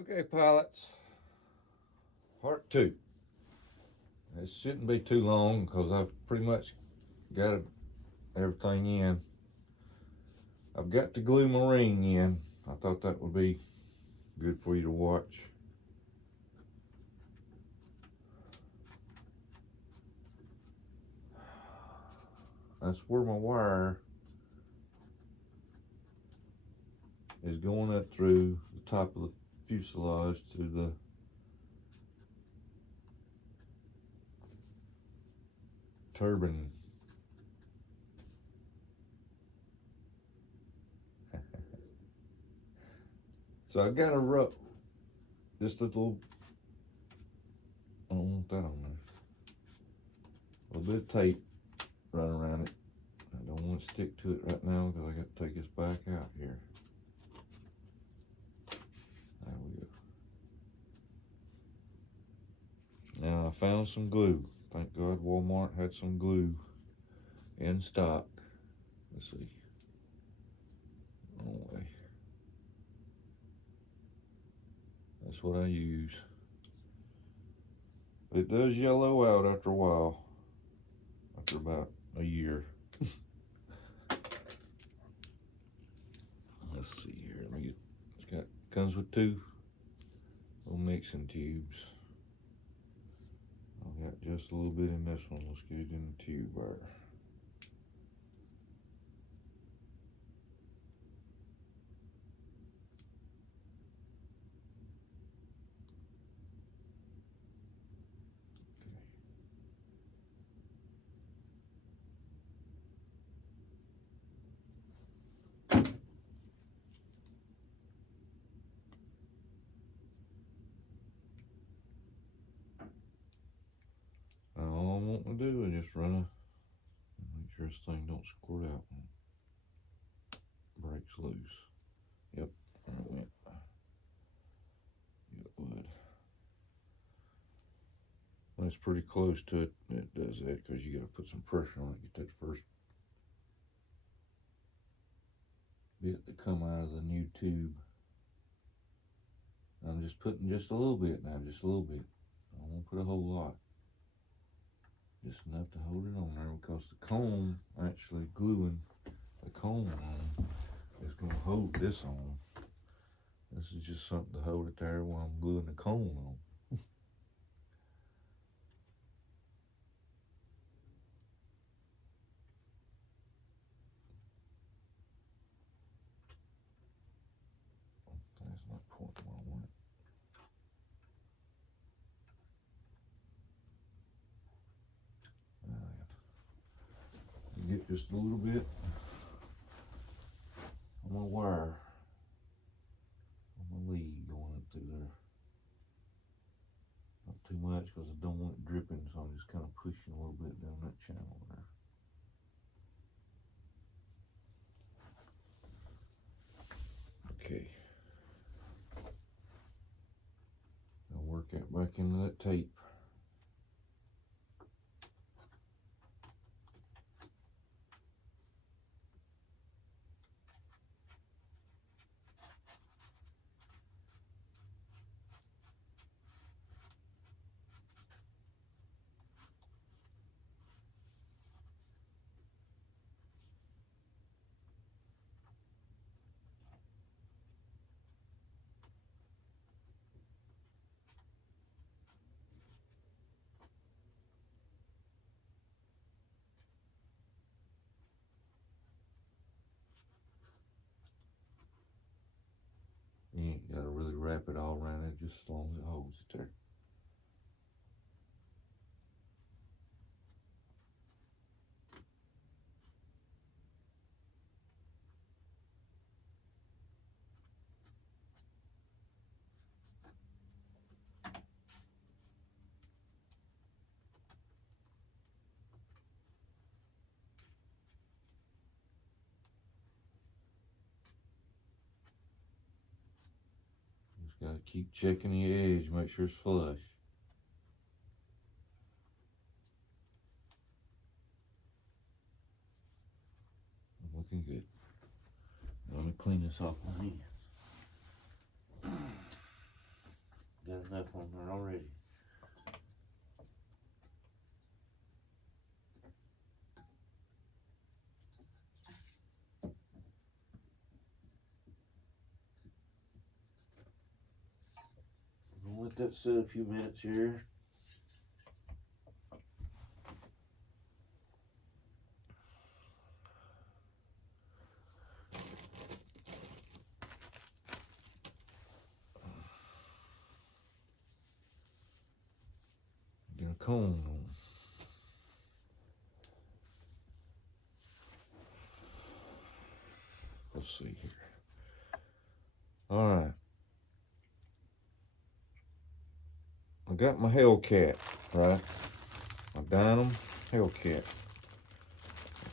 Okay, pilots, part two. It shouldn't be too long because I've pretty much got everything in. I've got to glue my ring in. I thought that would be good for you to watch. That's where my wire is going up through the top of the fuselage to the turbine. So I got a rope, just a little, I don't want that on there. A little bit of tape right around it. I don't want to stick to it right now because I got to take this back out here. There we go. Now I found some glue. Thank God Walmart had some glue in stock. Let's see. Wrong way. That's what I use. It does yellow out after a while. After about a year. Let's see here. Let me get, comes with two little mixing tubes. I've got just a little bit in this one. Let's get it in the tube there. Now all I'm wanting to do is just run make sure this thing don't squirt out and breaks loose. Yep, there it went. It would. When it's pretty close to it, it does that because you got to put some pressure on it. Get that first bit to come out of the new tube. I'm just putting just a little bit now, just a little bit. I don't want to put a whole lot. Just enough to hold it on there because the comb, actually gluing the comb on, is going to hold this on. This is just something to hold it there while I'm gluing the comb on. That's not pointing where I want it. You get just a little bit on my wire, on my lead going up through there. Not too much because I don't want it dripping, so I'm just kind of pushing a little bit down that channel there. Okay. I'll work that back into that tape. You ain't got to really wrap it all around it, just as long as it holds it there. Just got to keep checking the edge, make sure it's flush. Looking good. Let me clean this off my hands. enough on there already. I'll let that sit a few minutes here. Get a comb on. Let's see here. All right. I got my Hellcat, right? My Dynam Hellcat.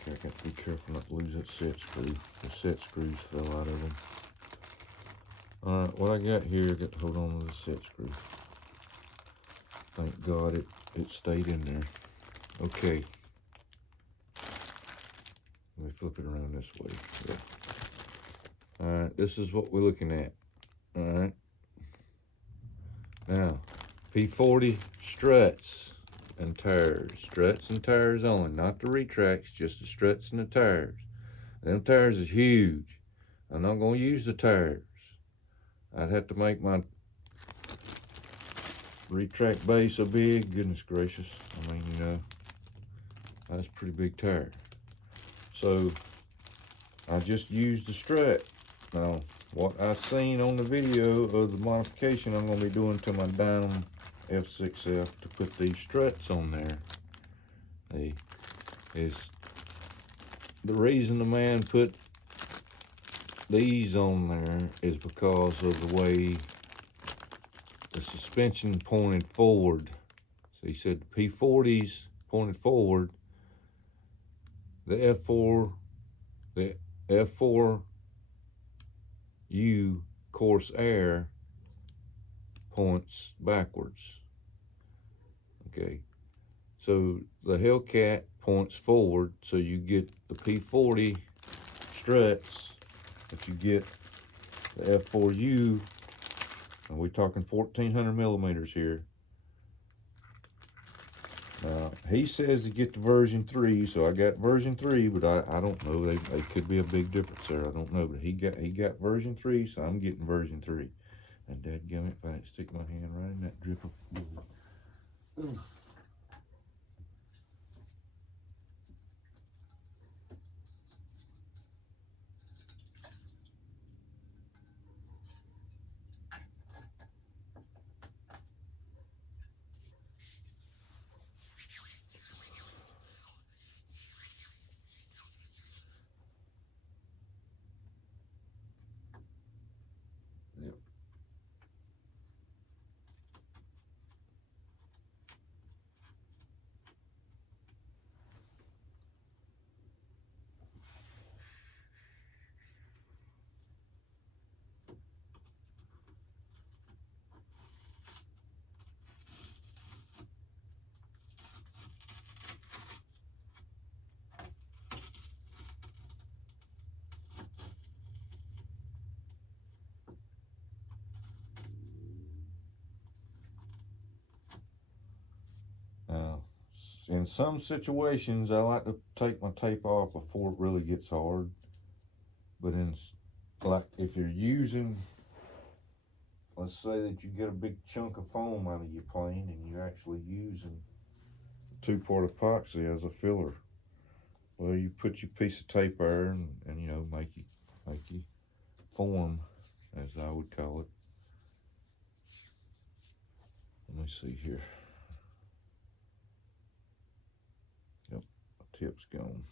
Okay, I got to be careful not to lose that set screw. The set screws fell out of them. All right, what I got here, I got to hold on to the set screw. Thank God it stayed in there. Okay. Let me flip it around this way. Yeah. All right, this is what we're looking at. All right. Now, P40 struts and tires. Struts and tires only, not the retracts, just the struts and the tires. Them tires is huge. I'm not going to use the tires. I'd have to make my retract base so big. Goodness gracious. I mean, you know, that's a pretty big tire. So, I just used the strut. Now, what I seen on the video of the modification I'm going to be doing to my Dynam F6F to put these struts on there is the reason the man put these on there is because of the way the suspension pointed forward. So he said the P40s pointed forward, the F4U coarse air points backwards. Okay, so the Hellcat points forward, so you get the P40 struts. If you get the F4U, and we're talking 1400 millimeters here. Now, he says to get the version 3, so I got version 3, but I don't know. They could be a big difference there. I don't know, but he got version 3, so I'm getting version 3. And dadgummit, if I didn't stick my hand right in that drip of fluid. Yep. In some situations, I like to take my tape off before it really gets hard. But like if you're using, let's say that you get a big chunk of foam out of your plane and you're actually using 2-part epoxy as a filler. Well, you put your piece of tape there and you know, make you form, as I would call it. Let me see here. Yep, the tip's gone.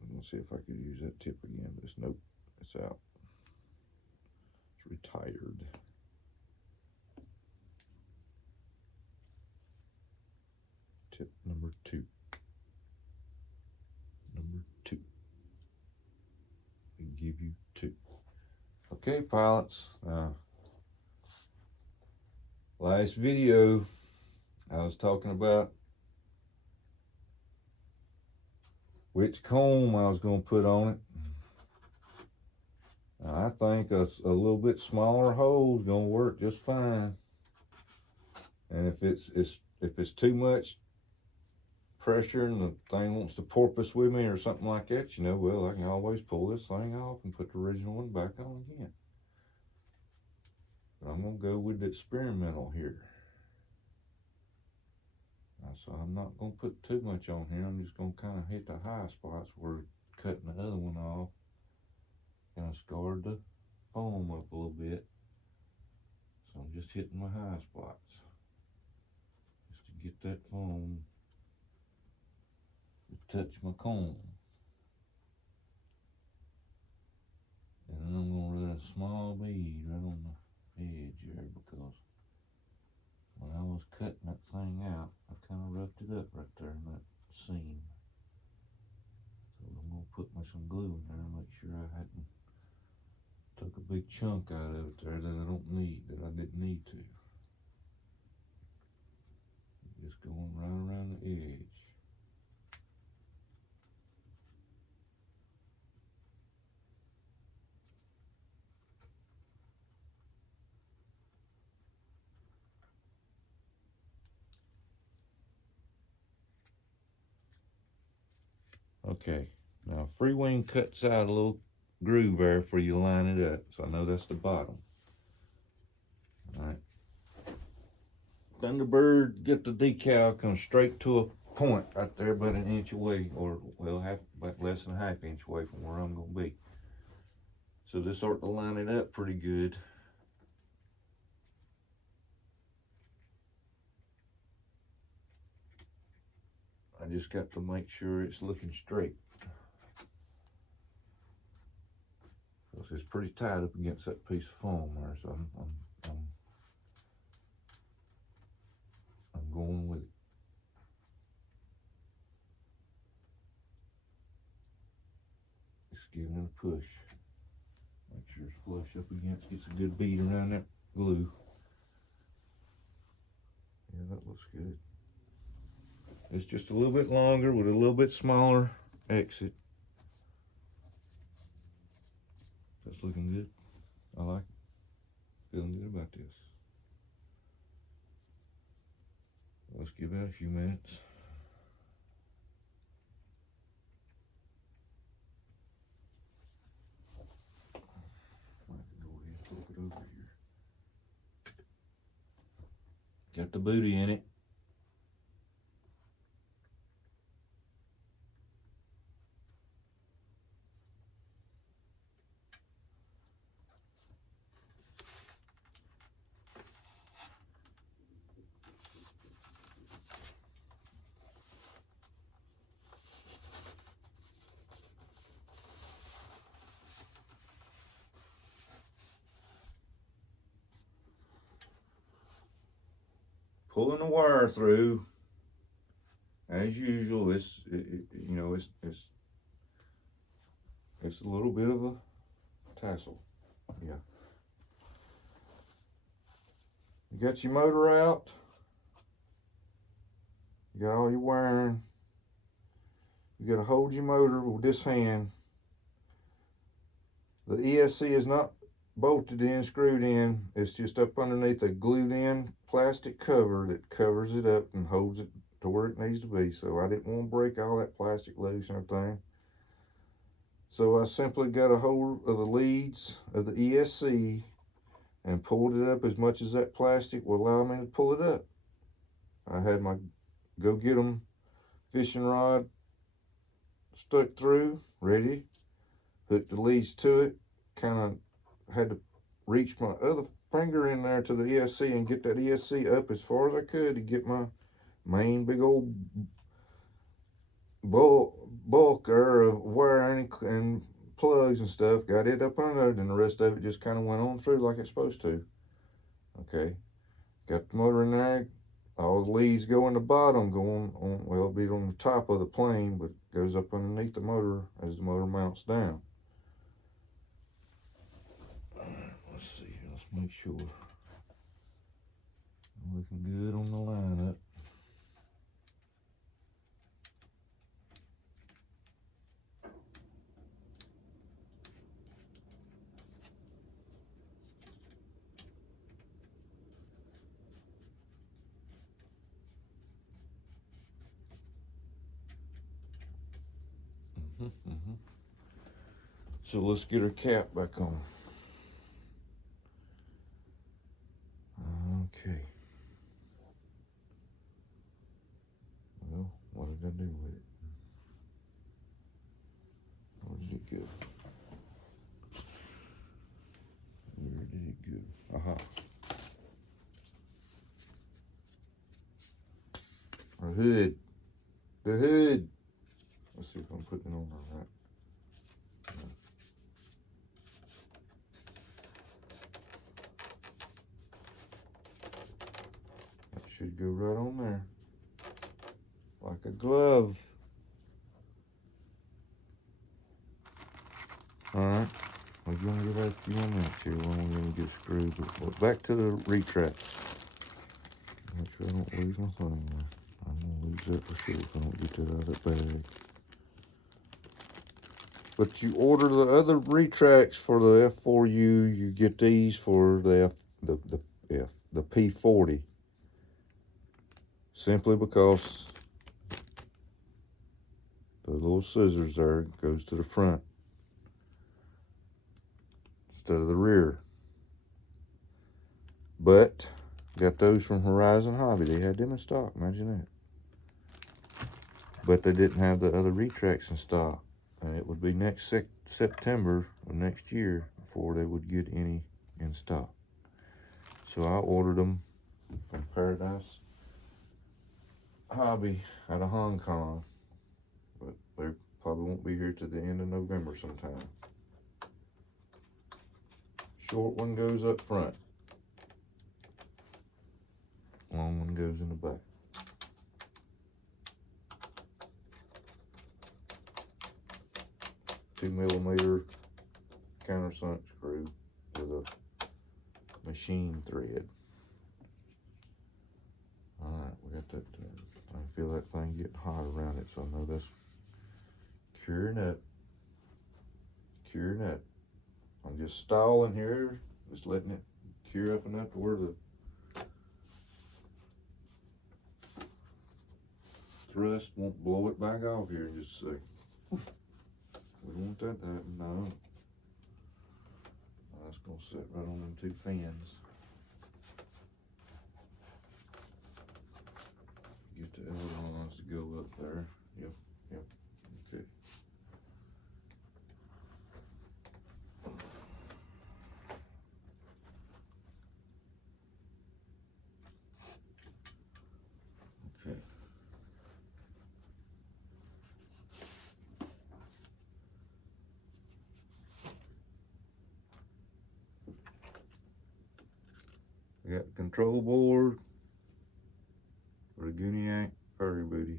I'm gonna see if I could use that tip again, but nope, it's out. It's retired. Tip number 2. Number 2. We give you 2. Okay, pilots. Last video, I was talking about which comb I was going to put on it. I think a little bit smaller hole is gonna work just fine. And if it's too much pressure and the thing wants to porpoise with me or something like that, you know, well, I can always pull this thing off and put the original one back on again. But I'm gonna go with the experimental here. So I'm not gonna put too much on here. I'm just gonna kind of hit the high spots where cutting the other one off kind of scarred the foam up a little bit. So I'm just hitting my high spots just to get that foam to touch my comb. And then I'm gonna run a small bead right on the edge there, because when I was cutting that thing out, I kind of roughed it up right there in that seam. So I'm gonna put me some glue in there and make sure I hadn't took a big chunk out of it there that I don't need, that I didn't need to. Just going right around the edge. Okay, now free wing cuts out a little groove there for you to line it up, so I know that's the bottom. All right. Thunderbird, get the decal come straight to a point right there about an inch away, or well, about less than a half inch away from where I'm gonna be. So this ought to line it up pretty good. I just got to make sure it's looking straight, because it's pretty tight up against that piece of foam there. So I'm going with it. Just giving it a push. Make sure it's flush up against, gets a good bead around that glue. Yeah, that looks good. It's just a little bit longer with a little bit smaller exit. That's looking good. I like it. Feeling good about this. Let's give it a few minutes. I can go ahead and flip it over here. Got the booty in it. Pulling the wire through, as usual. It's a little bit of a tassel. Yeah. You got your motor out. You got all your wiring. You got to hold your motor with this hand. The ESC is not bolted in, screwed in. It's just up underneath a glued in plastic cover that covers it up and holds it to where it needs to be. So I didn't want to break all that plastic loose and everything. So I simply got a hold of the leads of the ESC and pulled it up as much as that plastic will allow me to pull it up. I had my go get 'em fishing rod stuck through, ready. Hooked the leads to it. Kind of had to reach my other finger in there to the ESC and get that ESC up as far as I could to get my main big old bulk there of wiring and plugs and stuff. Got it up under, then the rest of it just kind of went on through like it's supposed to. Okay, got the motor in there. All the leads go in the bottom, going on, well, it'll be on the top of the plane, but goes up underneath the motor as the motor mounts down. Let's see, let's make sure I'm looking good on the lineup. So let's get her cap back on. Okay. Well, what did I do with it? Where did it go? Where did it go? Aha. Our hood. The hood. Let's see if I'm putting it on right. That should go right on there. Like a glove. Alright. We're going to go back a few more minutes here when we're going to get screwed. But back to the retracts. Make sure I don't lose my thing there. I'm going to lose that for sure if I don't get that out of that bag. But you order the other retracts for the F4U, you get these for the P40. Simply because the little scissors there goes to the front instead of the rear. But got those from Horizon Hobby. They had them in stock, imagine that. But they didn't have the other retracts in stock. And it would be next September of next year before they would get any in stock. So I ordered them from Paradise Hobby out of Hong Kong. But they probably won't be here to the end of November sometime. Short one goes up front. Long one goes in the back. .2mm countersunk screw with a machine thread. Alright, we got that done. I feel that thing getting hot around it, so I know that's curing up. Curing up. I'm just stalling here, just letting it cure up enough to where the thrust won't blow it back off here in just a second. We don't want that to happen, no. That's gonna sit right on them two fins. Get the ailerons to go up there. Yep, okay. Okay. I got the control board for the Guniac Fairy Booty.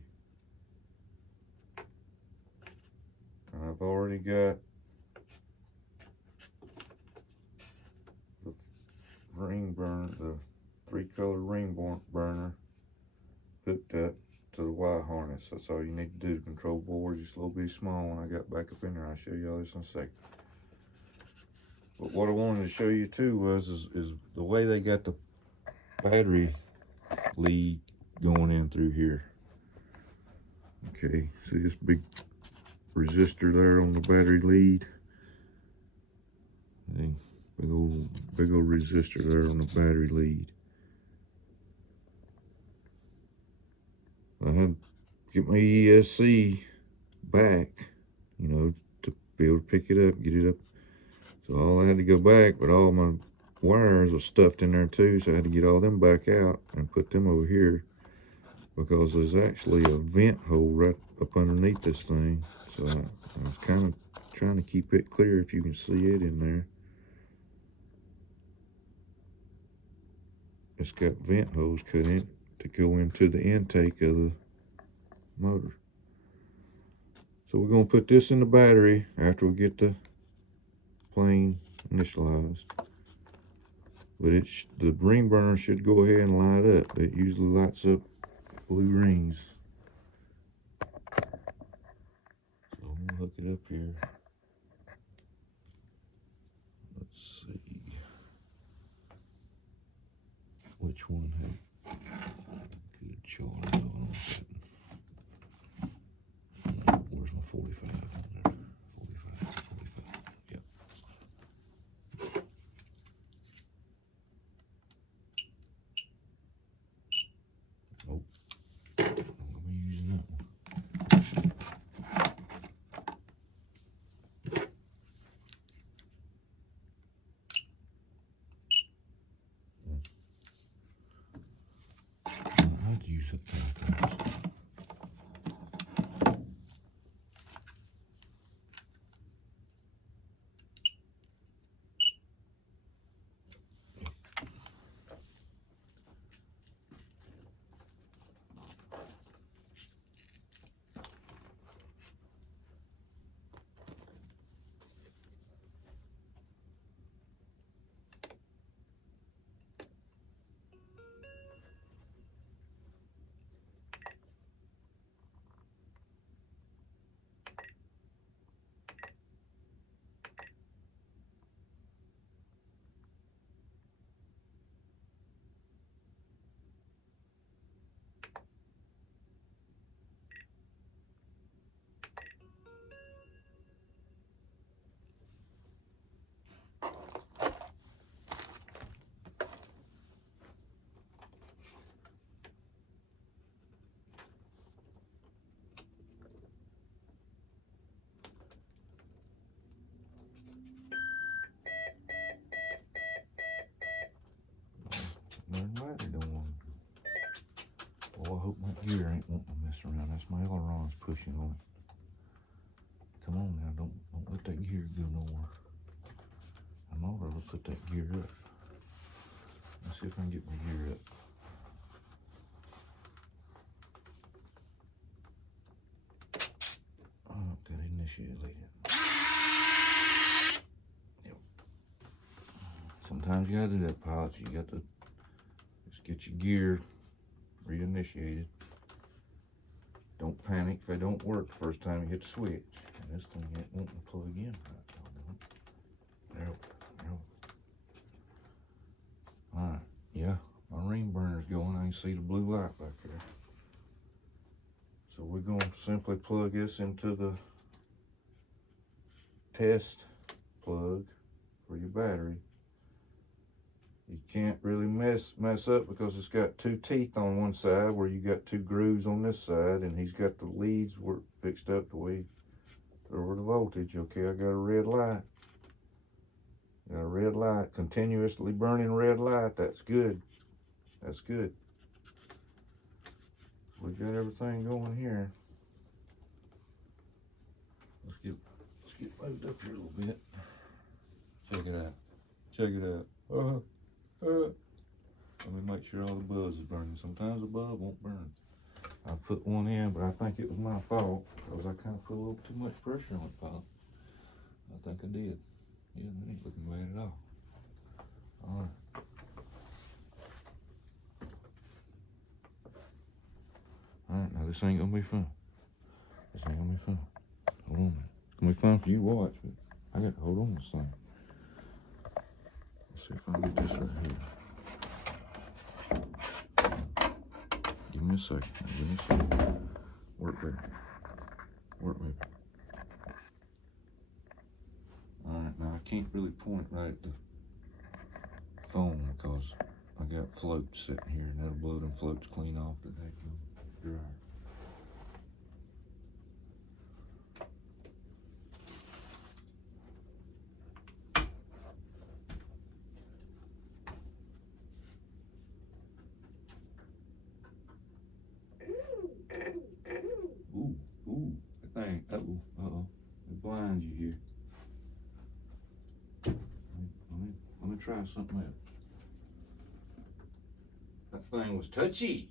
And I've already got the ring burner, the 3-color ring burner hooked up to the Y harness. That's all you need to do. The control board just a little bit small when I got back up in there. I'll show you all this in a second. But what I wanted to show you too is the way they got the battery lead going in through here. Okay, see this big resistor there on the battery lead? See, big old resistor there on the battery lead. I had to get my ESC back, you know, to be able to pick it up, get it up. So all I had to go back, but all my wires were stuffed in there too, so I had to get all them back out and put them over here because there's actually a vent hole right up underneath this thing. So I was kind of trying to keep it clear if you can see it in there. It's got vent holes cut in to go into the intake of the motor. So we're going to put this in the battery after we get the plane initialized. But the ring burner should go ahead and light up. It usually lights up blue rings. So I'm going to hook it up here. Let's see which one had good charge on it. Where's my 45 on there? it there. Battery don't want it. Oh, I hope my gear ain't wanting to mess around. That's my ailerons pushing on it. Come on now, don't let that gear go nowhere. I'm over to put that gear up. Let's see if I can get my gear up. Oh, got initiated. Yep. Sometimes you gotta do that, pilots. You got to just get your gear reinitiated. Don't panic if they don't work the first time you hit the switch. And this thing ain't wanting to plug in. There. Alright, yeah, my ring burner's going. I can see the blue light back there. So we're going to simply plug this into the test plug for your battery. You can't really mess up because it's got two teeth on one side where you got two grooves on this side, and he's got the leads fixed up the way over the voltage. Okay, I got a red light. Got a red light, continuously burning red light. That's good. That's good. We got everything going here. Let's get moved up here a little bit. Check it out. Check it out. Let me make sure all the bulbs is burning. Sometimes the bulb won't burn. I put one in, but I think it was my fault because I kind of put a little too much pressure on it, Pop. I think I did. Yeah, it ain't looking bad at all. All right. All right, now this ain't gonna be fun. This ain't gonna be fun. Hold on, man. It's gonna be fun for you to watch, but I got to hold on to this thing. Let's see if I can get this right here. Give me a second. Give me a second. Work, baby. Work, baby. All right, now I can't really point right at the phone because I got floats sitting here, and that'll blow them floats clean off the neck of dryer. Ooh, that thing, uh-oh, it blinds you here. Let me try something else. That thing was touchy.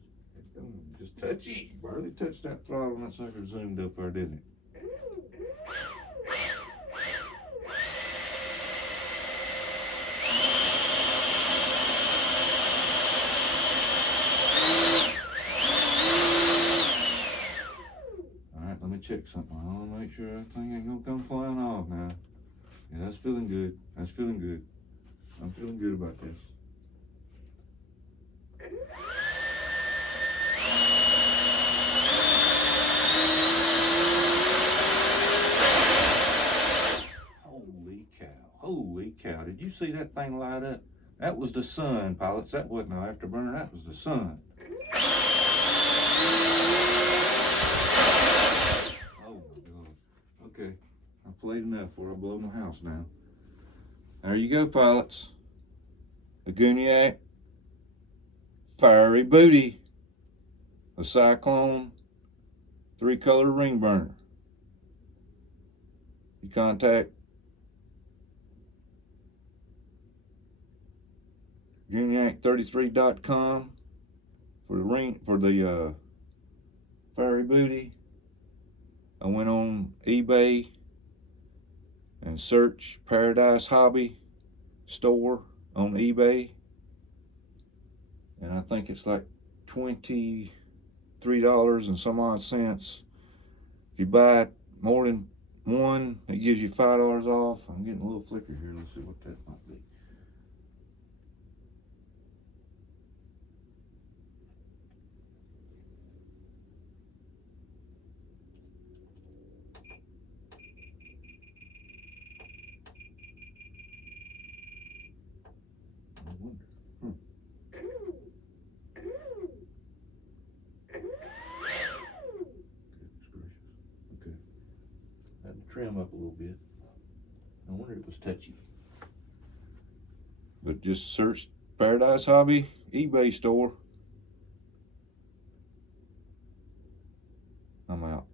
Just touchy. Barely touched that throttle and that sucker zoomed up there, didn't it? Alright, let me check something. I want to make sure that thing ain't gonna come flying off now. Yeah, that's feeling good. That's feeling good. I'm feeling good about this. Holy cow. Holy cow. Did you see that thing light up? That was the sun, pilots. That wasn't no afterburner. That was the sun. Oh my God. Okay. I've played enough before I blow my house down. There you go, pilots. The Gooniac Fiery Booty. a Cyclone 3-color ring burner. You contact Juniac33.com for the fairy booty. I went on eBay and searched Paradise Hobby store on eBay, and I think it's like $23 and some odd cents. If you buy more than one, it gives you $5 off. I'm getting a little flicker here. Let's see what that might be. I wonder. Okay. Had to trim up a little bit. I wonder if it was touchy. But just search Paradise Hobby eBay store. I'm out.